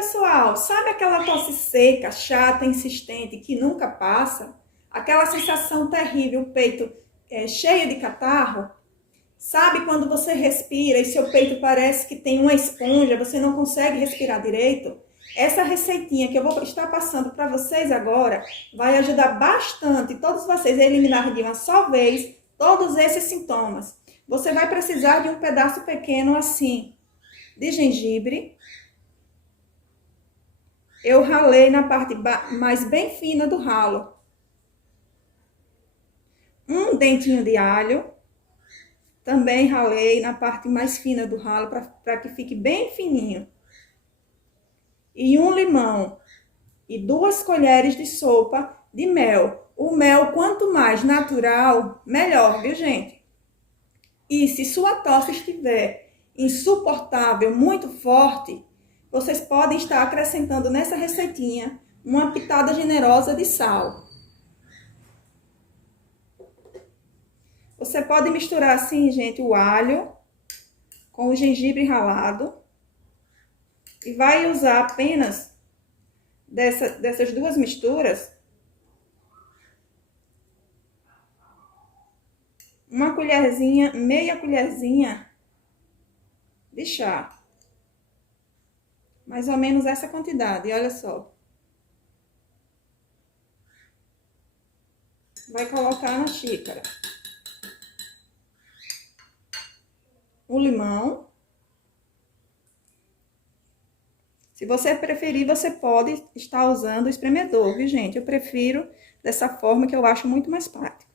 pessoal, sabe aquela tosse seca, chata, insistente, que nunca passa? Aquela sensação terrível, o peito cheio de catarro? Sabe quando você respira e seu peito parece que tem uma esponja, você não consegue respirar direito? Essa receitinha que eu vou estar passando para vocês agora vai ajudar bastante todos vocês a eliminar de uma só vez todos esses sintomas. Você vai precisar de um pedaço pequeno assim de gengibre. Eu ralei na parte mais bem fina do ralo. Um dentinho de alho. Também ralei na parte mais fina do ralo para que fique bem fininho. E um limão. E 2 colheres de sopa de mel. O mel, quanto mais natural, melhor, viu, gente? E se sua tosse estiver insuportável, muito forte, vocês podem estar acrescentando nessa receitinha uma pitada generosa de sal. Você pode misturar assim, gente, o alho com o gengibre ralado. E vai usar apenas dessas 2 misturas uma colherzinha, meia colherzinha de chá. Mais ou menos essa quantidade, olha só. Vai colocar na xícara o limão. Se você preferir, você pode estar usando o espremedor, viu, gente? Eu prefiro dessa forma que eu acho muito mais prático.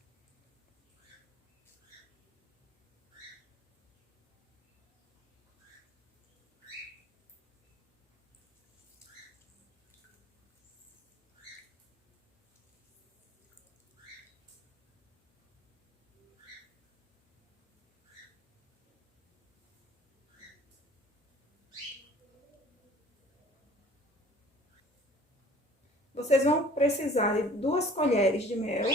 Vocês vão precisar de 2 colheres de mel.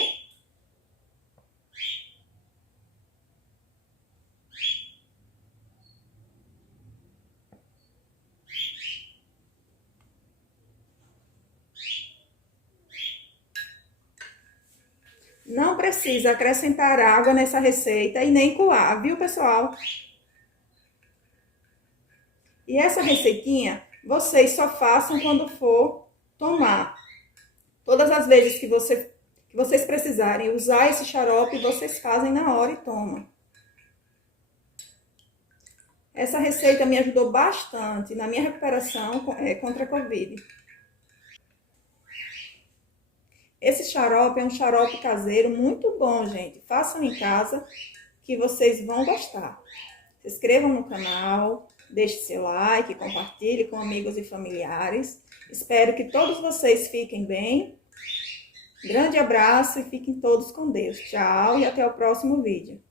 Não precisa acrescentar água nessa receita e nem coar, viu, pessoal? E essa receitinha, vocês só façam quando for tomar. Todas as vezes que vocês precisarem usar esse xarope, vocês fazem na hora e tomam. Essa receita me ajudou bastante na minha recuperação contra a Covid. Esse xarope é um xarope caseiro muito bom, gente. Façam em casa que vocês vão gostar. Se inscrevam no canal, deixe seu like, compartilhe com amigos e familiares. Espero que todos vocês fiquem bem. Grande abraço e fiquem todos com Deus. Tchau e até o próximo vídeo.